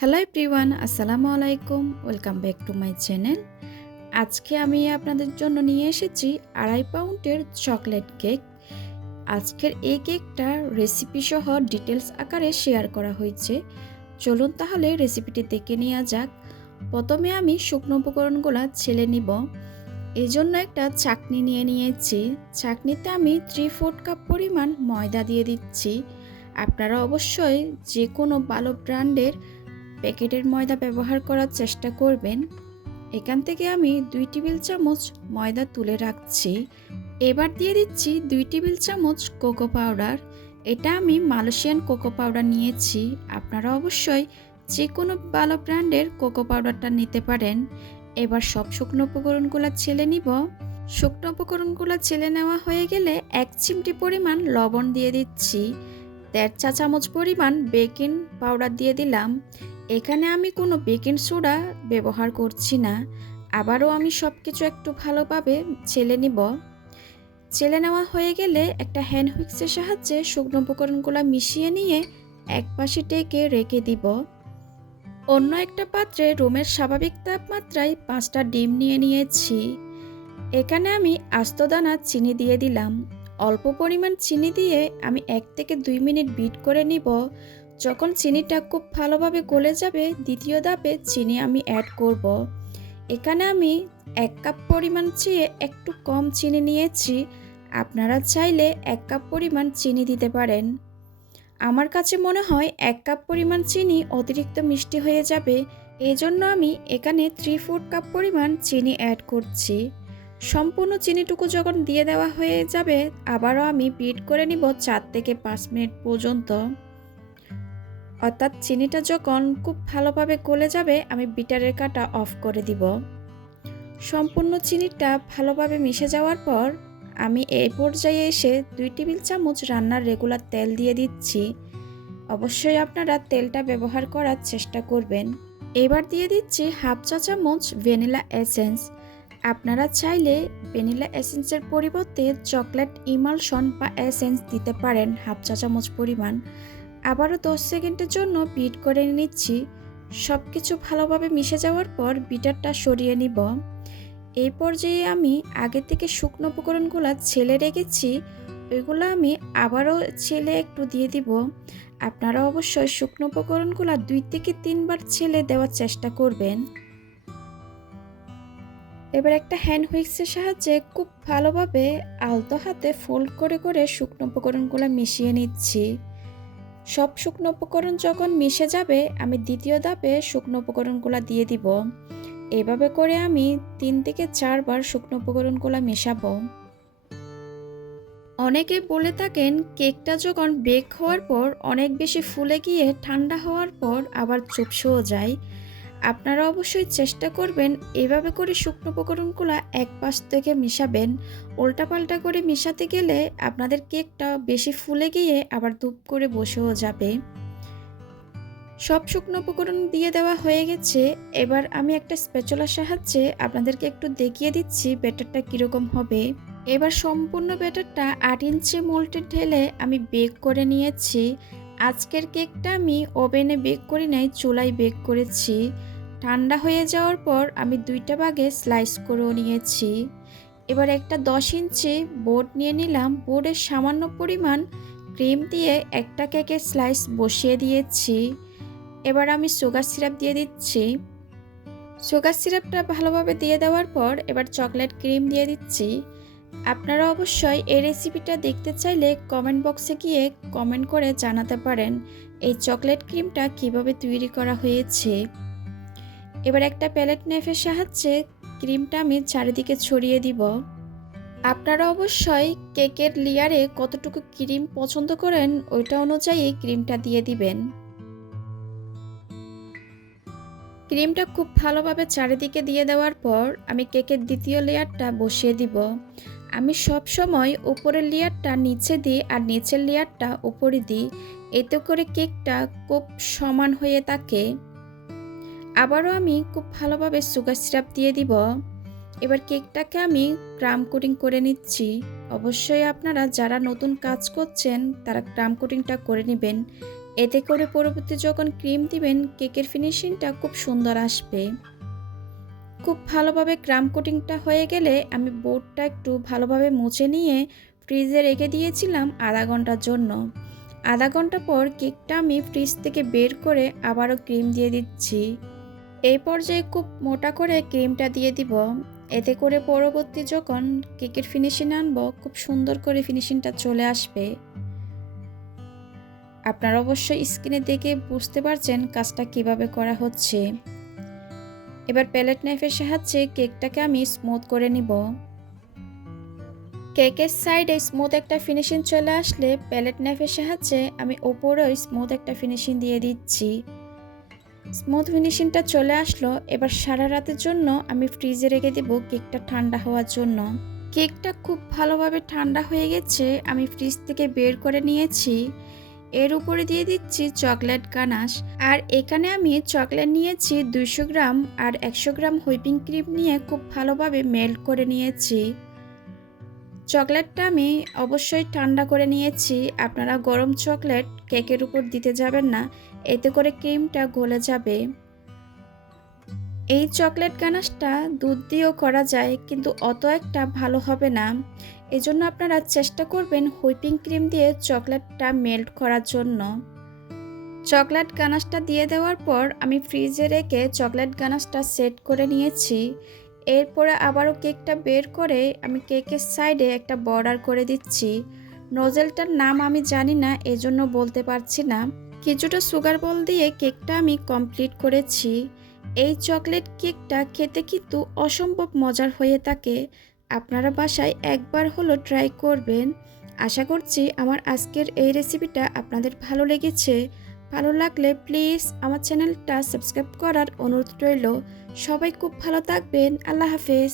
Hello everyone, আসসালামু আলাইকুম। Welcome back to my channel. আজকে আমি আপনাদের জন্য নিয়ে এসেছি 2.5 পাউন্ডের চকলেট কেক। আজকের এই কেকটা রেসিপি সহ ডিটেলস আকারে শেয়ার করা হয়েছে। চলুন তাহলে রেসিপিটি দেখে নেওয়া যাক। প্রথমে আমি শুকনো উপকরণগুলো ছেলে নিব। এই জন্য একটা চাকনি নিয়ে নিয়েছি। চাকনিতে আমি 3/4 কাপ পরিমাণ ময়দা দিয়ে দিচ্ছি। আপনারা অবশ্যই যে কোনো ভালো ব্র্যান্ডের প্যাকেটের ময়দা ব্যবহার করার চেষ্টা করবেন। এখান থেকে আমি 2 টেবিল চামচ ময়দা তুলে রাখছি। এবার দিয়ে দিচ্ছি 2 টেবিল চামচ কোকো পাউডার। এটা আমি মালয়েশিয়ান কোকো পাউডার নিয়েছি। আপনারা অবশ্যই যে কোনো ভালো ব্র্যান্ডের কোকো পাউডারটা নিতে পারেন। এবার সব শুকনো উপকরণগুলো ছেলে নিব। শুকনো উপকরণগুলো ছেলে নেওয়া হয়ে গেলে 1 চিমটি পরিমাণ লবণ দিয়ে দিচ্ছি। 1.5 চা চামচ পরিমাণ বেকিং পাউডার দিয়ে দিলাম। এখানে আমি কোনো বেকিং সোডা ব্যবহার করছি না। আবারও আমি সব কিছু একটু ভালোভাবে ছেলে নিব। ছেলে নেওয়া হয়ে গেলে একটা হ্যান্ড হুইক্সের সাহায্যে শুকনো উপকরণগুলো মিশিয়ে নিয়ে এক পাশে ঢেকে রেখে দিব। অন্য একটা পাত্রে রুমের স্বাভাবিক তাপমাত্রায় 5টা ডিম নিয়ে নিয়েছি। এখানে আমি আস্ত দানা চিনি দিয়ে দিলাম। অল্প পরিমাণ চিনি দিয়ে আমি 1 থেকে 2 মিনিট বিট করে নিব। যখন চিনিটা খুব ভালোভাবে গলে যাবে, দ্বিতীয় ধাপে চিনি আমি অ্যাড করব। এখানে আমি 1 কাপ পরিমাণ চেয়ে একটু কম চিনি নিয়েছি। আপনারা চাইলে 1 কাপ পরিমাণ চিনি দিতে পারেন। আমার কাছে মনে হয় 1 কাপ পরিমাণ চিনি অতিরিক্ত মিষ্টি হয়ে যাবে। এই জন্য আমি এখানে 3/4 কাপ পরিমাণ চিনি অ্যাড করছি। সম্পূর্ণ চিনিটুকু যখন দিয়ে দেওয়া হয়ে যাবে, আবারও আমি বিট করে নিব 4 থেকে 5 মিনিট পর্যন্ত। অর্থাৎ চিনিটা যখন খুব ভালোভাবে গলে যাবে, আমি বিটারের কাঁটা অফ করে দিব। সম্পূর্ণ চিনিটা ভালোভাবে মিশে যাওয়ার পর আমি এই পর্যায়ে এসে 2 টেবিল চামচ রান্নার রেগুলার তেল দিয়ে দিচ্ছি। অবশ্যই আপনারা তেলটা ব্যবহার করার চেষ্টা করবেন। এবার দিয়ে দিচ্ছি 1/2 চা চামচ ভ্যানিলা এসেন্স। আপনারা চাইলে ভ্যানিলা এসেন্সের পরিবর্তে চকলেট ইমালশন বা এসেন্স দিতে পারেন 1/2 চা চামচ পরিমাণ। আবারও 10 সেকেন্ডের জন্য বিট করে নিচ্ছি। সব কিছু ভালোভাবে মিশে যাওয়ার পর বিটারটা সরিয়ে নিব। এই পর্যায়ে আমি আগে থেকে শুকনো উপকরণগুলো ছেলে রেখেছি, ওইগুলো আমি আবারও ছেলে একটু দিয়ে দিব। আপনারা অবশ্যই শুকনো উপকরণগুলো 2 থেকে 3 বার ছেলে দেওয়ার চেষ্টা করবেন। এবার একটা হ্যান্ড হুইক্সের সাহায্যে খুব ভালোভাবে আলতো হাতে ফোল্ড করে করে শুকনো উপকরণগুলো মিশিয়ে নিচ্ছি। সব শুকনো উপকরণ যখন মিশে যাবে, আমি দ্বিতীয় ধাপে শুকনো উপকরণগুলো দিয়ে দিব। এভাবে করে আমি 3 থেকে 4 বার শুকনো উপকরণগুলো মেশাবো। অনেকে বলে থাকেন কেকটা যখন বেক হওয়ার পর অনেক বেশি ফুলে গিয়ে ঠান্ডা হওয়ার পর আবার চুপসেও যায়। আপনারা অবশ্যই চেষ্টা করবেন এভাবে করে শুকনো উপকরণগুলো এক পাশ থেকে মিশাবেন। উল্টাপাল্টা করে মিশাতে গেলে আপনাদের কেকটা বেশি ফুলে গিয়ে আবার ধূপ করে বসেও যাবে। সব শুকনো উপকরণ দিয়ে দেওয়া হয়ে গেছে। এবার আমি একটা স্প্যাচুলার সাহায্যে আপনাদেরকে একটু দেখিয়ে দিচ্ছি ব্যাটারটা কীরকম হবে। এবার সম্পূর্ণ ব্যাটারটা 8 ইঞ্চি মোল্ডে ঢেলে আমি বেক করে নিয়েছি। আজকের কেকটা আমি ওভেনে বেক করি নাই, চুলায় বেক করেছি। ঠান্ডা হয়ে যাওয়ার পর আমি 2টা ভাগে স্লাইস করেও নিয়েছি। এবার একটা 10 ইঞ্চি বোর্ড নিয়ে নিলাম। বোর্ডের সামান্য পরিমাণ ক্রিম দিয়ে একটা কেকের স্লাইস বসিয়ে দিয়েছি। এবার আমি সুগার সিরাপ দিয়ে দিচ্ছি। সুগার সিরাপটা ভালোভাবে দিয়ে দেওয়ার পর এবার চকলেট ক্রিম দিয়ে দিচ্ছি। আপনারা অবশ্যই এই রেসিপিটা দেখতে চাইলে কমেন্ট বক্সে গিয়ে কমেন্ট করে জানাতে পারেন এই চকলেট ক্রিমটা কিভাবে তৈরি করা হয়েছে। এবার একটা প্যালেট নাইফের সাহায্যে ক্রিমটা আমি চারিদিকে ছড়িয়ে দিব। আপনারা অবশ্যই কেকের লেয়ারে কতটুকু ক্রিম পছন্দ করেন ওইটা অনুযায়ী ক্রিমটা দিয়ে দিবেন। ক্রিমটা খুব ভালোভাবে চারিদিকে দিয়ে দেওয়ার পর আমি কেকের দ্বিতীয় লেয়ারটা বসিয়ে দিব। আমি সব সময় উপরের লেয়ারটা নিচে দিই আর নিচের লেয়ারটা উপরে দিই, এতে করে কেকটা খুব সমান হয়ে থাকে। আবারও আমি খুব ভালোভাবে সুগার সিরাপ দিয়ে দিব। এবার কেকটাকে আমি ক্রাম কোটিং করে নিচ্ছি। অবশ্যই আপনারা যারা নতুন কাজ করছেন তারা ক্রাম কোটিংটা করে নেবেন। এতে করে পরবর্তী যখন ক্রিম দিবেন কেকের ফিনিশিংটা খুব সুন্দর আসবে। খুব ভালোভাবে ক্রাম কোটিংটা হয়ে গেলে আমি বোর্ডটা একটু ভালোভাবে মুছে নিয়ে ফ্রিজে রেখে দিয়েছিলাম আধা ঘন্টার জন্য। আধা ঘন্টা পর কেকটা আমি ফ্রিজ থেকে বের করে আবারও ক্রিম দিয়ে দিচ্ছি। এই পর্যায়ে খুব মোটা করে ক্রিমটা দিয়ে দিব। এতে করে পরবর্তী যখন কেকের ফিনিশিং আনবো খুব সুন্দর করে ফিনিশিংটা চলে আসবে। আপনারা অবশ্যই স্ক্রিনে দেখে বুঝতে পারছেন কাজটা কিভাবে করা হচ্ছে। এবার প্যালেট নাইফের সাহায্যে কেকটাকে আমি স্মুথ করে নিব। কেকের সাইডে স্মুথ একটা ফিনিশিং চলে আসলে প্যালেট নাইফের সাহায্যে আমি ওপরেও স্মুথ একটা ফিনিশিং দিয়ে দিচ্ছি। স্মুথ ফিনিশিংটা চলে আসলো। এবার সারা রাতের জন্য আমি ফ্রিজে রেখে দেব কেকটা ঠান্ডা হওয়ার জন্য। কেকটা খুব ভালোভাবে ঠান্ডা হয়ে গেছে, আমি ফ্রিজ থেকে বের করে নিয়েছি। এর উপরে দিয়ে দিচ্ছি চকলেট গানাশ। আর এখানে আমি চকলেট নিয়েছি 200 গ্রাম আর 100 গ্রাম হুইপিং ক্রিম নিয়ে খুব ভালোভাবে মেল্ট করে নিয়েছি। চকলেটটা আমি অবশ্যই ঠান্ডা করে নিয়েছি। আপনারা গরম চকলেট কেকের উপর দিতে যাবেন না, এতে করে ক্রিমটা গলে যাবে। এই চকলেট গানাশটা দুধ দিয়েও করা যায়, কিন্তু অত একটা ভালো হবে না। এজন্য আপনারা চেষ্টা করবেন হুইপিং ক্রিম দিয়ে চকলেটটা মেল্ট করার জন্য। চকলেট গানাশটা দিয়ে দেওয়ার পর আমি ফ্রিজে রেখে চকলেট গানাশটা সেট করে নিয়েছি। এরপরে আবারও কেকটা বের করে আমি কেকের সাইডে একটা বর্ডার করে দিচ্ছি। নজেলটার নাম আমি জানি না, এজন্য বলতে পারছি না। কিছুটা সুগার বল দিয়ে কেকটা আমি কমপ্লিট করেছি। এই চকলেট কেকটা খেতে কিন্তু অসম্ভব মজার হয়ে থাকে। আপনারা বাসায় একবার হলো ট্রাই করবেন। আশা করছি আমার আজকের এই রেসিপিটা আপনাদের ভালো লেগেছে। ভালো লাগলে প্লিজ আমার চ্যানেলটা সাবস্ক্রাইব করার অনুরোধ রইল। সবাই খুব ভালো থাকবেন। আল্লাহ হাফেজ।